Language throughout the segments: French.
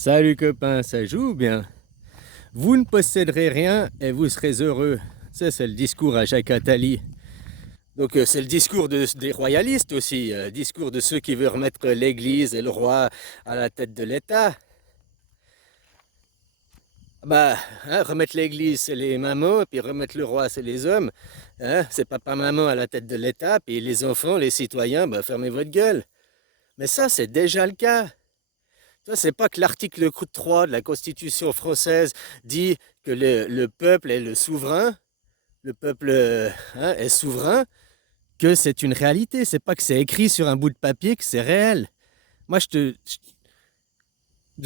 Salut copain, ça joue bien? Vous ne posséderez rien et vous serez heureux. Ça, c'est le discours à Jacques Attali. Donc c'est le discours des royalistes aussi, discours de ceux qui veulent remettre l'Église et le roi à la tête de l'État. Bah, remettre l'Église, c'est les mamans, puis remettre le roi, c'est les hommes. C'est papa-maman à la tête de l'État, puis les enfants, les citoyens, bah, fermez votre gueule. Mais ça, c'est déjà le cas. Ça, c'est pas que l'article 3 de la Constitution française dit que le peuple est le souverain, le peuple est souverain, que c'est une réalité. C'est pas que c'est écrit sur un bout de papier que c'est réel. Moi, de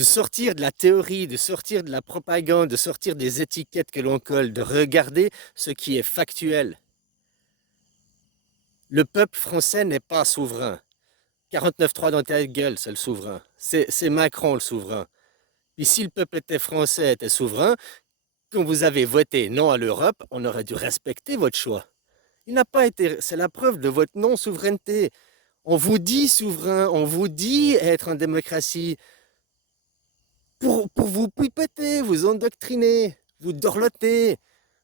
sortir de la théorie, de sortir de la propagande, de sortir des étiquettes que l'on colle, de regarder ce qui est factuel. Le peuple français n'est pas souverain. 49.3 dans ta gueule, c'est le souverain. C'est Macron le souverain. Puis si le peuple était français, était souverain, quand vous avez voté non à l'Europe, on aurait dû respecter votre choix. Il n'a pas été, c'est la preuve de votre non-souveraineté. On vous dit souverain, on vous dit être en démocratie pour vous pipoter, vous endoctriner, vous dorloter,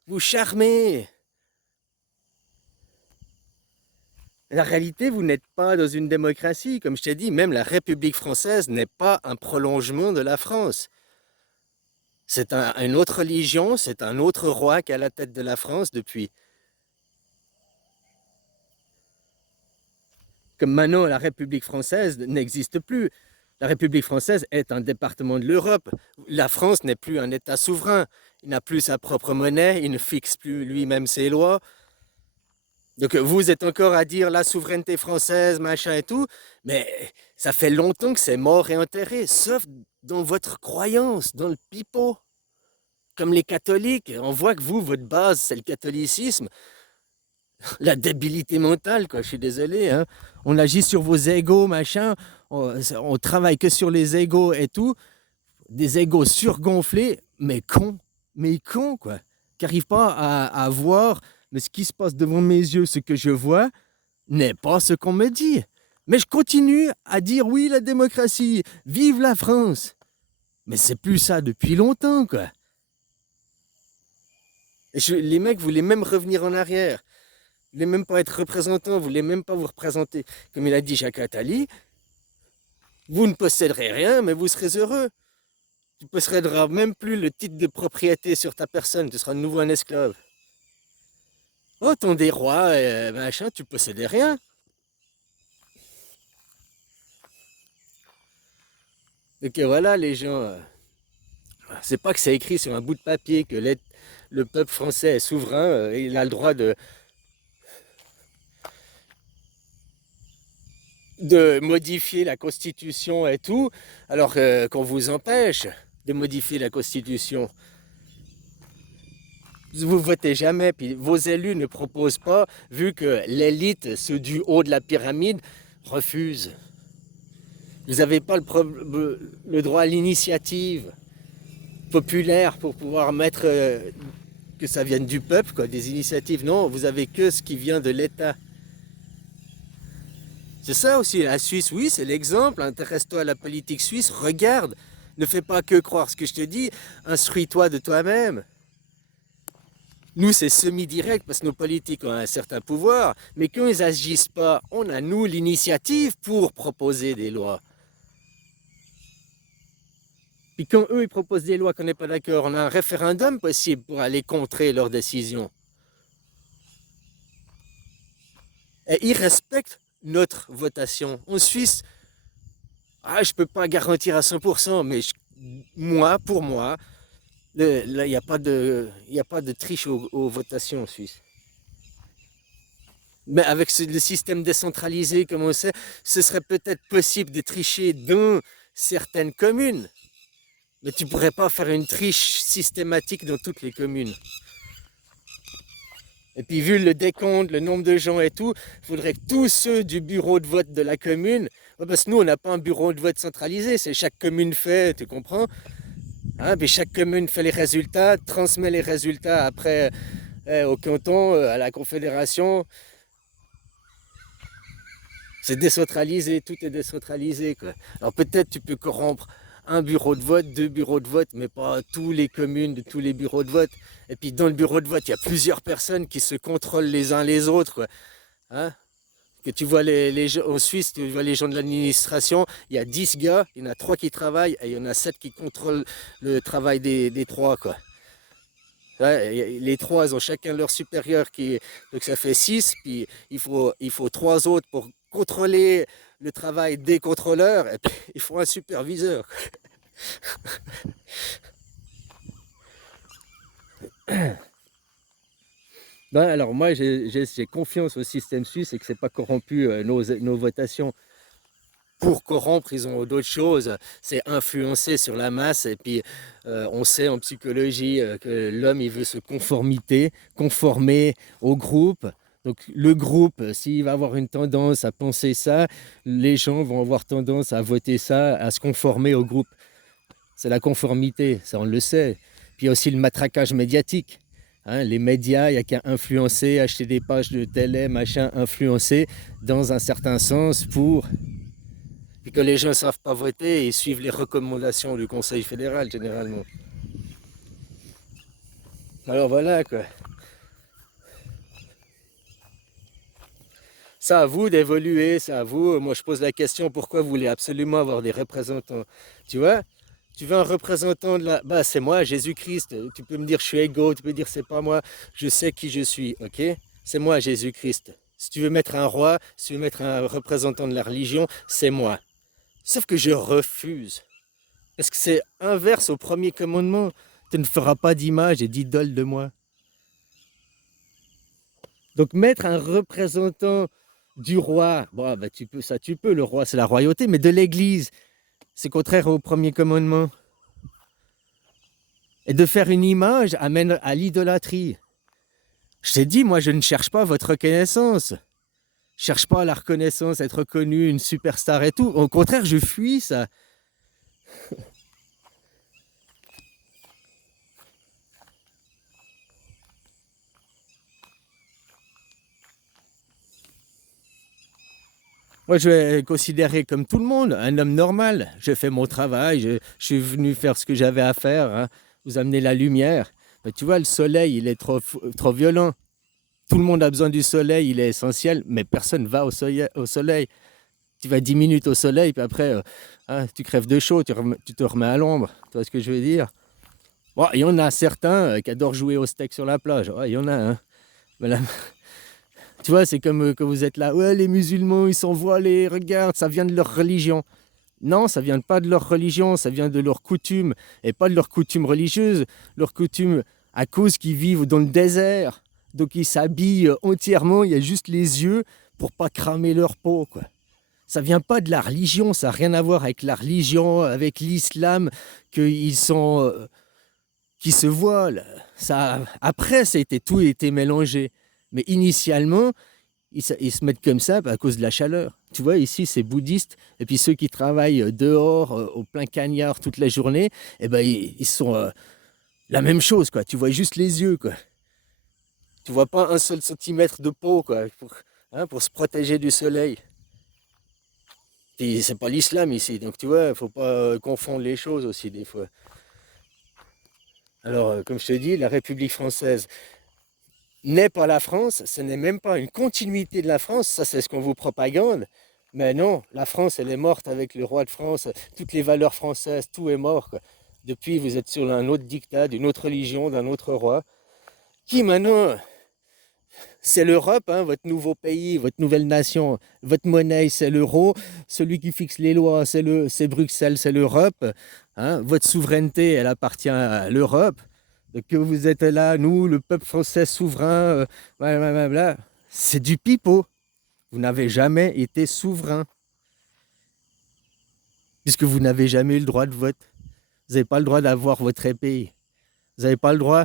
vous charmer. La réalité, vous n'êtes pas dans une démocratie. Comme je t'ai dit, même la République française n'est pas un prolongement de la France. C'est une autre religion, c'est un autre roi qui est à la tête de la France depuis. Comme maintenant, la République française n'existe plus. La République française est un département de l'Europe. La France n'est plus un État souverain. Il n'a plus sa propre monnaie, il ne fixe plus lui-même ses lois. Donc vous êtes encore à dire la souveraineté française, machin et tout, mais ça fait longtemps que c'est mort et enterré, sauf dans votre croyance, dans le pipeau. Comme les catholiques, on voit que vous, votre base, c'est le catholicisme. La débilité mentale, quoi, je suis désolé. Hein. On agit sur vos égos, machin. On travaille que sur les égos et tout. Des égos surgonflés, mais cons, quoi. Qui n'arrivent pas à voir, mais ce qui se passe devant mes yeux, ce que je vois, n'est pas ce qu'on me dit. Mais je continue à dire oui, la démocratie, vive la France. Mais c'est plus ça depuis longtemps, quoi. Les mecs voulaient même revenir en arrière. Vous voulez même pas être représentant, vous voulez même pas vous représenter. Comme il a dit Jacques Attali, vous ne posséderez rien, mais vous serez heureux. Tu ne posséderas même plus le titre de propriété sur ta personne, tu seras de nouveau un esclave. Oh, ton des rois, machin, tu possédais rien. Donc voilà, les gens, c'est pas que c'est écrit sur un bout de papier que le peuple français est souverain, il a le droit de modifier la Constitution et tout, alors qu'on vous empêche de modifier la Constitution. Vous votez jamais, puis vos élus ne proposent pas, vu que l'élite, ceux du haut de la pyramide, refusent. Vous n'avez pas le droit à l'initiative populaire pour pouvoir mettre que ça vienne du peuple, quoi, des initiatives. Non, vous avez que ce qui vient de l'État. C'est ça aussi, la Suisse, oui, c'est l'exemple. Intéresse-toi à la politique suisse, regarde. Ne fais pas que croire ce que je te dis, instruis-toi de toi-même. Nous, c'est semi-direct parce que nos politiques ont un certain pouvoir, mais quand ils n'agissent pas, on a, nous, l'initiative pour proposer des lois. Puis quand eux, ils proposent des lois qu'on n'est pas d'accord, on a un référendum possible pour aller contrer leurs décisions. Et ils respectent notre votation. En Suisse, je ne peux pas garantir à 100%, mais moi, pour moi, là, il n'y a pas de triche aux votations en Suisse. Mais avec le système décentralisé comme on sait, ce serait peut-être possible de tricher dans certaines communes. Mais tu ne pourrais pas faire une triche systématique dans toutes les communes. Et puis vu le décompte, le nombre de gens et tout, il faudrait que tous ceux du bureau de vote de la commune, parce que nous on n'a pas un bureau de vote centralisé, c'est chaque commune fait, tu comprends? Puis chaque commune fait les résultats, transmet les résultats après au canton, à la confédération. C'est décentralisé, tout est décentralisé, quoi. Alors peut-être tu peux corrompre un bureau de vote, deux bureaux de vote, mais pas tous les communes de tous les bureaux de vote. Et puis dans le bureau de vote, il y a plusieurs personnes qui se contrôlent les uns les autres, quoi. Hein? Que tu vois en Suisse, tu vois les gens de l'administration, il y a 10 gars, il y en a 3 qui travaillent et il y en a 7 qui contrôlent le travail des 3, quoi. Ouais, les 3, ils ont chacun leur supérieur, donc ça fait 6, puis il faut 3 autres pour contrôler le travail des contrôleurs, et puis il faut un superviseur. Ben, alors moi, j'ai confiance au système suisse et que c'est pas corrompu nos votations. Pour corrompre, ils ont d'autres choses, c'est influencer sur la masse. Et puis, on sait en psychologie que l'homme, il veut se conformer au groupe. Donc, le groupe, s'il va avoir une tendance à penser ça, les gens vont avoir tendance à voter ça, à se conformer au groupe. C'est la conformité, ça on le sait. Puis il y a aussi le matraquage médiatique. Hein, les médias, il n'y a qu'à influencer, acheter des pages de télé, machin, influencer dans un certain sens pour et que les gens ne savent pas voter et suivent les recommandations du Conseil fédéral généralement. Alors voilà quoi. C'est à vous d'évoluer, c'est à vous. Moi je pose la question pourquoi vous voulez absolument avoir des représentants. Tu vois, tu veux un représentant de la. Bah c'est moi, Jésus-Christ. Tu peux me dire je suis égo, tu peux dire c'est pas moi. Je sais qui je suis, ok? C'est moi Jésus-Christ. Si tu veux mettre un roi, si tu veux mettre un représentant de la religion, c'est moi. Sauf que je refuse. Parce que c'est inverse au premier commandement. Tu ne feras pas d'image et d'idole de moi. Donc mettre un représentant du roi, bon, bah, tu peux, le roi c'est la royauté, mais de l'église, c'est contraire au premier commandement. Et de faire une image amène à l'idolâtrie. Je t'ai dit, moi je ne cherche pas votre reconnaissance. Je cherche pas la reconnaissance, être reconnu, une superstar et tout. Au contraire, je fuis ça. Moi, je vais considérer comme tout le monde, un homme normal. Je fais mon travail, je suis venu faire ce que j'avais à faire, hein, vous amener la lumière. Mais tu vois, le soleil, il est trop violent. Tout le monde a besoin du soleil, il est essentiel, mais personne ne va au soleil. Tu vas 10 minutes au soleil, puis après, hein, tu crèves de chaud, tu te remets à l'ombre. Tu vois ce que je veux dire? Bon, il y en a certains qui adorent jouer au steak sur la plage. Ouais, il y en a, hein. Voilà. Tu vois, c'est comme que vous êtes là, ouais, les musulmans, ils sont voilés, regarde, ça vient de leur religion. Non, ça vient pas de leur religion, ça vient de leur coutume, et pas de leur coutume religieuse, leur coutume à cause qu'ils vivent dans le désert. Donc ils s'habillent entièrement, il y a juste les yeux pour pas cramer leur peau, quoi. Ça vient pas de la religion, ça n'a rien à voir avec la religion, avec l'islam, qu'ils sont, qui se voilent. Ça, après, tout était mélangé. Mais initialement, ils se mettent comme ça à cause de la chaleur. Tu vois, ici, c'est bouddhiste. Et puis ceux qui travaillent dehors, au plein cagnard toute la journée, eh ben, ils sont la même chose, quoi. Tu vois juste les yeux, quoi. Tu vois pas un seul centimètre de peau, quoi, pour se protéger du soleil. Puis c'est pas l'islam ici, donc tu vois, faut pas confondre les choses aussi des fois. Alors, comme je te dis, la République française n'est pas la France, ce n'est même pas une continuité de la France, ça c'est ce qu'on vous propagande. Mais non, la France, elle est morte avec le roi de France, toutes les valeurs françaises, tout est mort, quoi. Depuis, vous êtes sur un autre dictat, d'une autre religion, d'un autre roi, qui maintenant, c'est l'Europe, hein, votre nouveau pays, votre nouvelle nation, votre monnaie, c'est l'euro, celui qui fixe les lois, c'est Bruxelles, c'est l'Europe, hein, votre souveraineté, elle appartient à l'Europe. Que vous êtes là, nous, le peuple français souverain, blablabla, c'est du pipeau. Vous n'avez jamais été souverain, puisque vous n'avez jamais eu le droit de vote. Vous n'avez pas le droit d'avoir votre pays. Vous n'avez pas le droit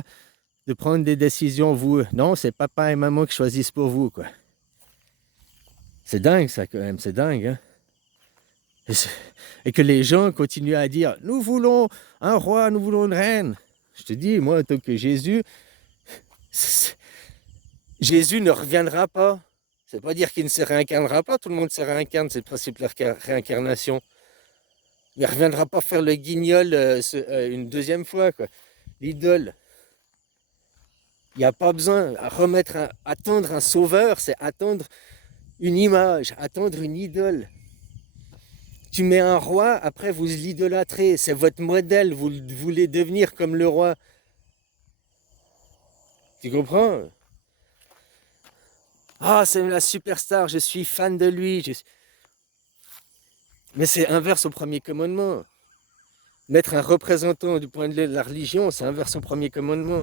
de prendre des décisions, vous. Non, c'est papa et maman qui choisissent pour vous, quoi. C'est dingue, ça, quand même, c'est dingue, hein. Et que les gens continuent à dire, nous voulons un roi, nous voulons une reine. Je te dis, moi, en tant que Jésus, Jésus ne reviendra pas. Ça ne veut pas dire qu'il ne se réincarnera pas. Tout le monde se réincarne, c'est le principe de la réincarnation. Il ne reviendra pas faire le guignol une deuxième fois, quoi. L'idole. Il n'y a pas besoin à attendre un sauveur, c'est attendre une image, attendre une idole. Tu mets un roi, après vous l'idolâtrez, c'est votre modèle, vous voulez devenir comme le roi. Tu comprends? Ah, c'est la superstar, je suis fan de lui. Mais c'est inverse au premier commandement. Mettre un représentant du point de vue de la religion, c'est inverse au premier commandement.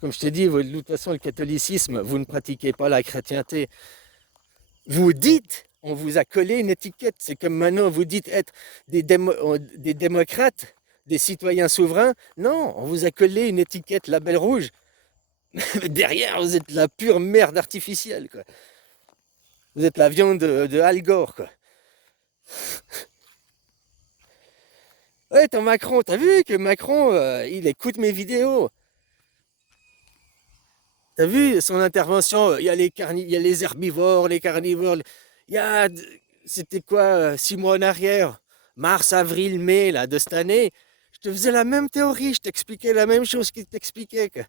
Comme je te dis, de toute façon, le catholicisme, vous ne pratiquez pas la chrétienté. Vous dites, on vous a collé une étiquette. C'est comme maintenant, vous dites être des démocrates, des citoyens souverains. Non, on vous a collé une étiquette, label rouge. Derrière, vous êtes la pure merde artificielle, quoi. Vous êtes la viande de Al Gore, quoi. Ouais, ton Macron, t'as vu que Macron, il écoute mes vidéos. T'as vu son intervention, il y a les herbivores, les carnivores. Il y a, c'était quoi, 6 mois en arrière, mars, avril, mai, là, de cette année. Je te faisais la même théorie, je t'expliquais la même chose qu'il t'expliquait, quoi.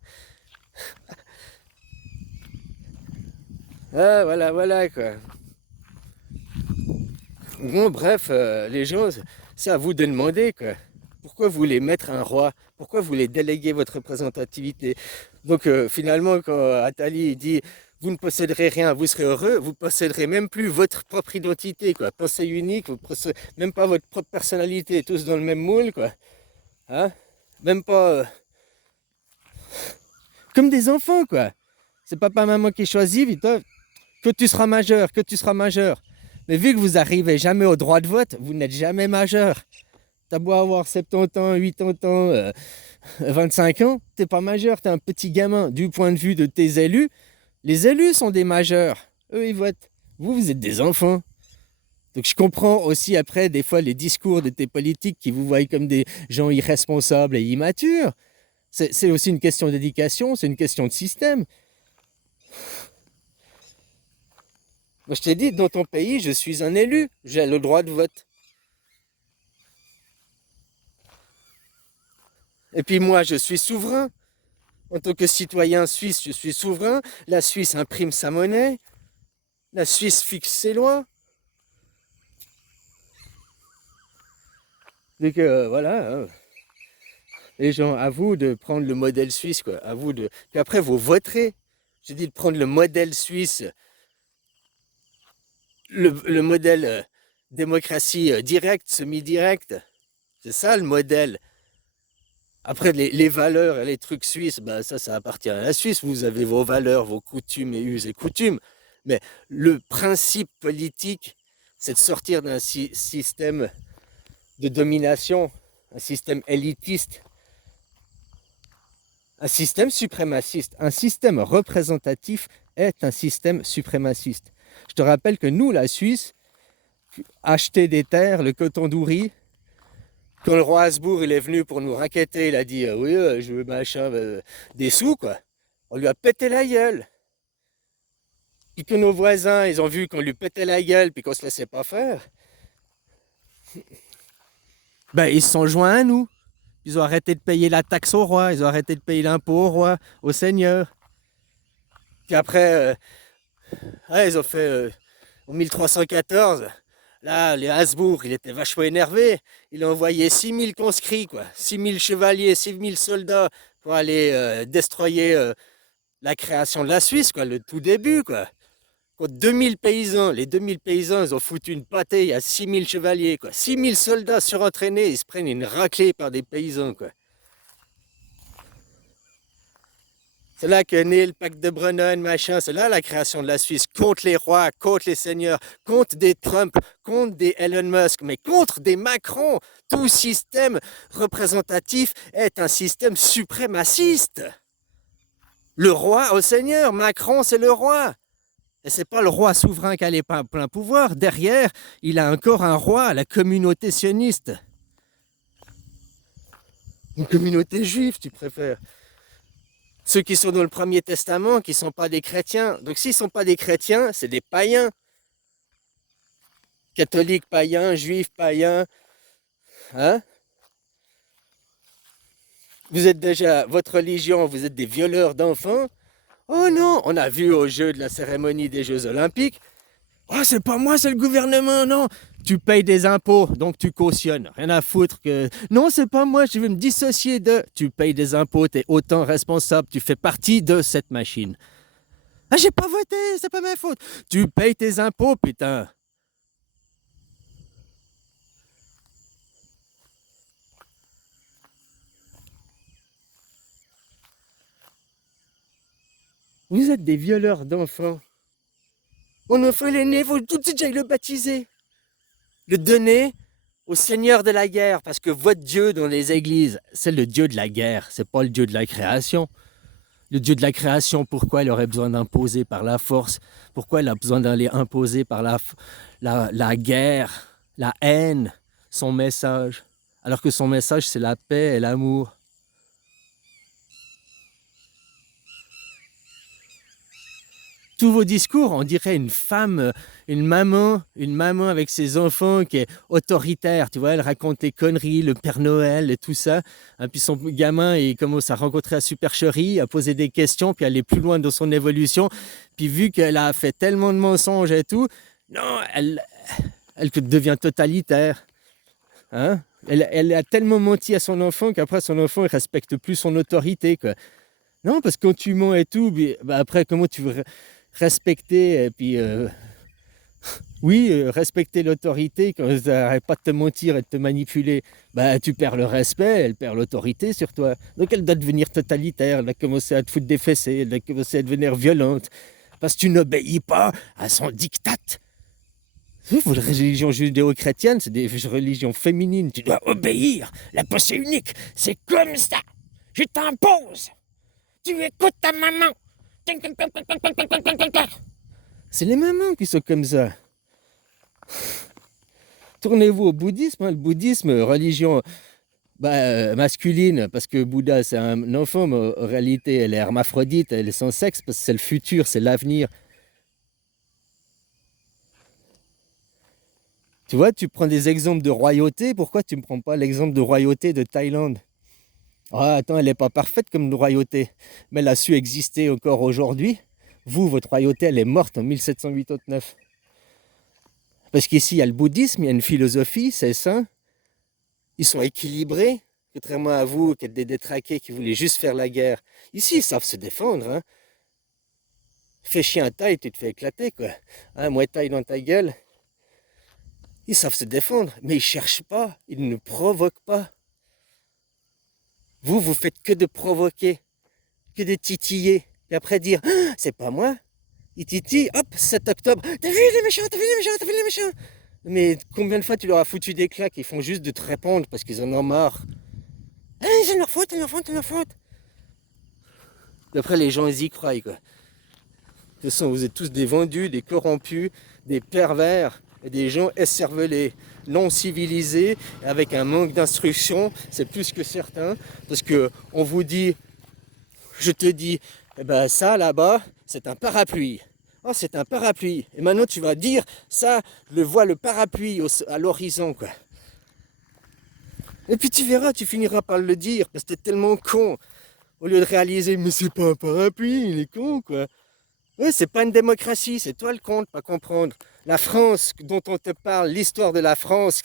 Ah, voilà, voilà, quoi. Bon, bref, les gens, c'est à vous de demander, quoi. Pourquoi vous voulez mettre un roi? Pourquoi vous voulez déléguer votre représentativité? Donc finalement, quand Attali dit vous ne posséderez rien, vous serez heureux, vous posséderez même plus votre propre identité, quoi. Pensée unique, vous possédez même pas votre propre personnalité, tous dans le même moule, quoi. Hein? Même pas comme des enfants, quoi. C'est papa maman qui choisit, Vito, que tu seras majeur, que tu seras majeur. Mais vu que vous arrivez jamais au droit de vote, vous n'êtes jamais majeur. T'as beau avoir 70 ans, 80 ans, 25 ans, t'es pas majeur, t'es un petit gamin. Du point de vue de tes élus, les élus sont des majeurs. Eux, ils votent. Vous, vous êtes des enfants. Donc je comprends aussi après, des fois, les discours de tes politiques qui vous voient comme des gens irresponsables et immatures. C'est aussi une question d'éducation, c'est une question de système. Moi, je t'ai dit, dans ton pays, je suis un élu, j'ai le droit de vote. Et puis moi, je suis souverain. En tant que citoyen suisse, je suis souverain. La Suisse imprime sa monnaie. La Suisse fixe ses lois. Donc voilà, hein. Les gens, à vous de prendre le modèle suisse, quoi. À vous de. Puis après, vous voterez. J'ai dit de prendre le modèle suisse, le modèle démocratie directe, semi-directe. C'est ça le modèle. Après, les valeurs et les trucs suisses, bah, ça appartient à la Suisse. Vous avez vos valeurs, vos coutumes et us et coutumes. Mais le principe politique, c'est de sortir d'un système de domination, un système élitiste, un système suprémaciste. Un système représentatif est un système suprémaciste. Je te rappelle que nous, la Suisse, acheter des terres, le coton d'Oury, quand le roi Habsbourg il est venu pour nous raqueter, il a dit oui, je veux machin, des sous, quoi. On lui a pété la gueule. Puis que nos voisins, ils ont vu qu'on lui pétait la gueule puis qu'on se laissait pas faire, ben ils se sont joints à nous. Ils ont arrêté de payer la taxe au roi, ils ont arrêté de payer l'impôt au roi, au seigneur. Puis après, ouais, ils ont fait en 1314. Là, les Habsbourg, il était vachement énervé. Il a envoyé 6000 conscrits, quoi. 6000 chevaliers, 6000 soldats pour aller destroyer la création de la Suisse, quoi, le tout début, quoi. Contre 2000 paysans, les 2000 paysans, ils ont foutu une pâtée à 6000 chevaliers, quoi. 6000 soldats surentraînés, ils se prennent une raclée par des paysans, quoi. C'est là que naît le pacte de Brennan, machin. C'est là la création de la Suisse. Contre les rois, contre les seigneurs, contre des Trump, contre des Elon Musk, mais contre des Macron. Tout système représentatif est un système suprémaciste. Le roi au seigneur, Macron c'est le roi. Et c'est pas le roi souverain qui a les plein pouvoir. Derrière, il a encore un roi, la communauté sioniste. Une communauté juive, tu préfères. Ceux qui sont dans le Premier Testament, qui ne sont pas des chrétiens. Donc s'ils ne sont pas des chrétiens, c'est des païens. Catholiques païens, juifs païens. Hein? Vous êtes déjà, votre religion, vous êtes des violeurs d'enfants? Oh non, on a vu au jeu de la cérémonie des Jeux Olympiques. Oh, c'est pas moi, c'est le gouvernement, non. Tu payes des impôts, donc tu cautionnes. Rien à foutre que... Non, c'est pas moi, je vais me dissocier de... Tu payes des impôts, t'es autant responsable, tu fais partie de cette machine. Ah, j'ai pas voté, c'est pas ma faute. Tu payes tes impôts, putain. Vous êtes des violeurs d'enfants. Mon enfant, il est né, faut tout de suite j'aille le baptiser. Le donner au Seigneur de la guerre, parce que votre Dieu dans les églises, c'est le Dieu de la guerre, c'est pas le Dieu de la création. Le Dieu de la création, pourquoi il aurait besoin d'imposer par la force? Pourquoi il a besoin d'aller imposer par la guerre, la haine, son message? Alors que son message, c'est la paix et l'amour. Tous vos discours, on dirait une femme, une maman avec ses enfants qui est autoritaire, tu vois, elle raconte des conneries, le Père Noël et tout ça. Et puis son gamin, il commence à rencontrer la supercherie, à poser des questions, puis à aller plus loin dans son évolution. Puis vu qu'elle a fait tellement de mensonges et tout, non, elle devient totalitaire. Hein? Elle a tellement menti à son enfant qu'après son enfant, il respecte plus son autorité, quoi. Non, parce que quand tu mens et tout, bah après, comment tu veux respecter et puis oui, respecter l'autorité quand ils n'arrêtent pas de te mentir et de te manipuler, bah tu perds le respect, elle perd l'autorité sur toi. Donc elle doit devenir totalitaire, elle va commencer à te foutre des fessées, elle va commencer à devenir violente parce que tu n'obéis pas à son diktat. Vous, la religion judéo-chrétienne, c'est des religions féminines, tu dois obéir. La pensée unique, c'est comme ça. Je t'impose. Tu écoutes ta maman. C'est les mamans qui sont comme ça. Tournez-vous au bouddhisme. Le bouddhisme, religion masculine, parce que Bouddha c'est un enfant, mais en réalité elle est hermaphrodite, elle est sans sexe, parce que c'est le futur, c'est l'avenir. Tu vois, tu prends des exemples de royauté, pourquoi tu ne prends pas l'exemple de royauté de Thaïlande? Ah, attends, elle n'est pas parfaite comme une royauté, mais elle a su exister encore aujourd'hui. Vous, votre royauté, elle est morte en 1789. Parce qu'ici, il y a le bouddhisme, il y a une philosophie, c'est sain. Ils sont équilibrés, contrairement à vous, qui êtes des détraqués qui voulaient juste faire la guerre. Ici, ils savent se défendre. Hein. Fais chier un taille, tu te fais éclater, quoi. Hein, moi, taille dans ta gueule. Ils savent se défendre, mais ils ne cherchent pas, ils ne provoquent pas. Vous, vous faites que de provoquer, que de titiller. Et après dire, ah, c'est pas moi. Ils titillent, hop, 7 octobre. T'as vu les méchants, t'as vu les méchants, t'as vu les méchants. Mais combien de fois tu leur as foutu des claques? Ils font juste de te répondre parce qu'ils en ont marre. Ah, c'est leur faute, c'est leur faute, c'est leur faute. D'après les gens, ils y croient, quoi. De toute façon, vous êtes tous des vendus, des corrompus, des pervers et des gens escervelés, non civilisés, avec un manque d'instruction, c'est plus que certain, parce que on vous dit, je te dis, eh ben ça là-bas, c'est un parapluie. Oh, c'est un parapluie. Et maintenant, tu vas dire, ça, je vois le parapluie à l'horizon, quoi. Et puis tu verras, tu finiras par le dire, parce que t'es tellement con. Au lieu de réaliser, mais c'est pas un parapluie, il est con, quoi. Oui, c'est pas une démocratie, c'est toi le con de pas comprendre. La France dont on te parle, l'histoire de la France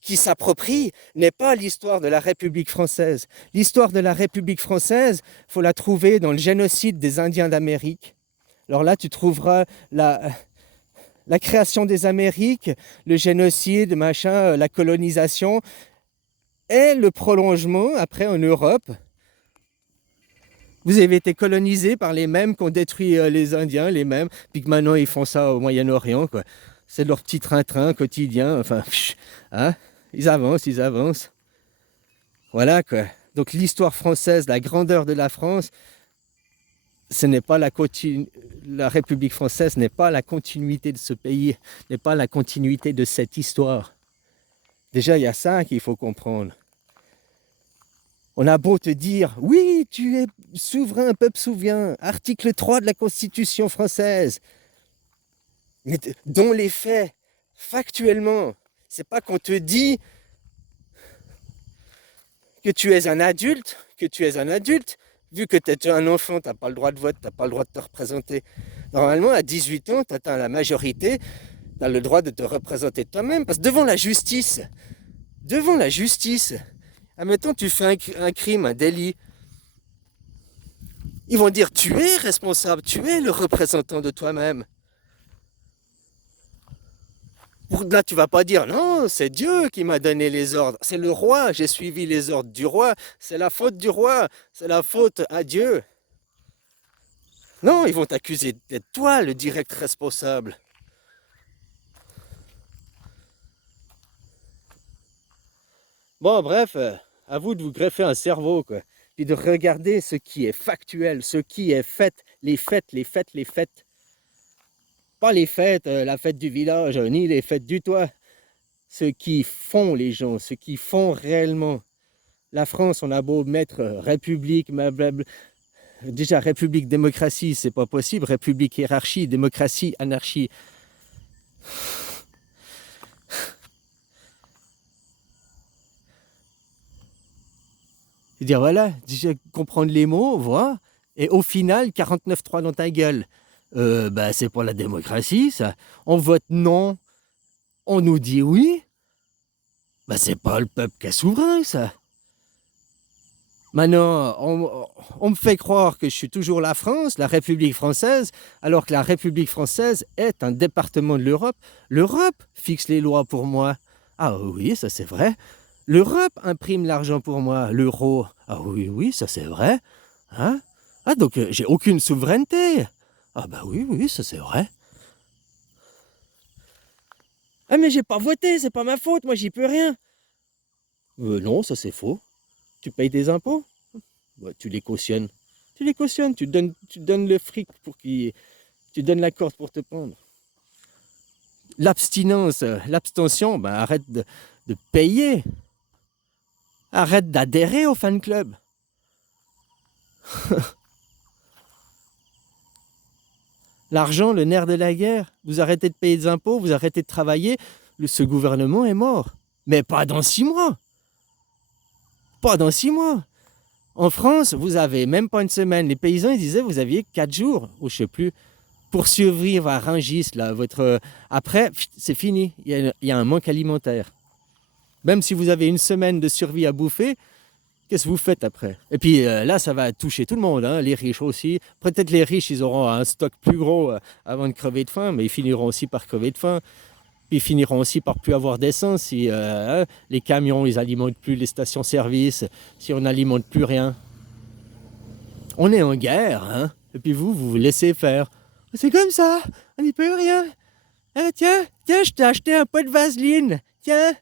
qui s'approprie, n'est pas l'histoire de la République française. L'histoire de la République française, il faut la trouver dans le génocide des Indiens d'Amérique. Alors là, tu trouveras la création des Amériques, le génocide, machin, la colonisation, et le prolongement après en Europe. Vous avez été colonisés par les mêmes qui ont détruit les Indiens, les mêmes, puis que maintenant ils font ça au Moyen-Orient, quoi. C'est leur petit train-train quotidien, enfin, hein, ils avancent, ils avancent. Voilà, quoi. Donc l'histoire française, la grandeur de la France, ce n'est pas la République française n'est pas la continuité de ce pays, n'est pas la continuité de cette histoire. Déjà, il y a ça qu'il faut comprendre. On a beau te dire, oui, tu es souverain, peuple souverain, article 3 de la Constitution française. Mais dans les faits, factuellement, c'est pas qu'on te dit, que tu es un adulte, vu que tu es un enfant, tu n'as pas le droit de vote, tu n'as pas le droit de te représenter. Normalement, à 18 ans, tu atteins la majorité, tu as le droit de te représenter toi-même, parce que devant la justice, admettons, tu fais un crime, un délit, ils vont dire, tu es responsable, tu es le représentant de toi-même. Là, tu vas pas dire, non, c'est Dieu qui m'a donné les ordres, c'est le roi, j'ai suivi les ordres du roi, c'est la faute du roi, c'est la faute à Dieu. Non, ils vont t'accuser d'être toi le direct responsable. Bon, bref, à vous de vous greffer un cerveau, quoi. Puis de regarder ce qui est factuel, ce qui est fait, les fêtes. Pas les fêtes, la fête du village, ni les fêtes du toit. Ce qui font les gens, ce qui font réellement. La France, on a beau mettre république, blablabla. Déjà, république, démocratie, c'est pas possible. République, hiérarchie, démocratie, anarchie. C'est-à-dire, voilà, déjà comprendre les mots, voir, et au final, 49-3 dans ta gueule. Bah, c'est pour la démocratie, ça. On vote non, on nous dit oui. Bah, c'est pas le peuple qui est souverain, ça. Maintenant, on me fait croire que je suis toujours la France, la République française, alors que la République française est un département de l'Europe. L'Europe fixe les lois pour moi. Ah oui, ça c'est vrai. L'Europe imprime l'argent pour moi, l'euro. Ah oui, oui, ça c'est vrai. Hein? Ah donc j'ai aucune souveraineté. Ah bah oui, oui, ça c'est vrai. Ah mais j'ai pas voté, c'est pas ma faute, moi j'y peux rien. Non, ça c'est faux. Tu payes des impôts? Ouais, tu les cautionnes. Tu les cautionnes, tu donnes le fric pour qu'ils... Tu donnes la corde pour te pendre. L'abstinence, l'abstention, ben arrête de payer. Arrête d'adhérer au fan club. L'argent, le nerf de la guerre. Vous arrêtez de payer des impôts, vous arrêtez de travailler, ce gouvernement est mort. Mais pas dans 6 mois. Pas dans 6 mois. En France, vous avez même pas une semaine. Les paysans, ils disaient, vous aviez 4 jours, ou je sais plus, pour survivre à Rungis, là, après, c'est fini. Il y a un manque alimentaire. Même si vous avez une semaine de survie à bouffer, qu'est-ce que vous faites après? Et puis là, ça va toucher tout le monde, hein, les riches aussi. Peut-être les riches, ils auront un stock plus gros avant de crever de faim, mais ils finiront aussi par crever de faim. Puis ils finiront aussi par plus avoir d'essence si les camions, ils alimentent plus les stations-service, si on n'alimente plus rien. On est en guerre, hein? Et puis vous laissez faire. C'est comme ça, on n'y peut rien. Ah, tiens, je t'ai acheté un pot de vaseline. Tiens.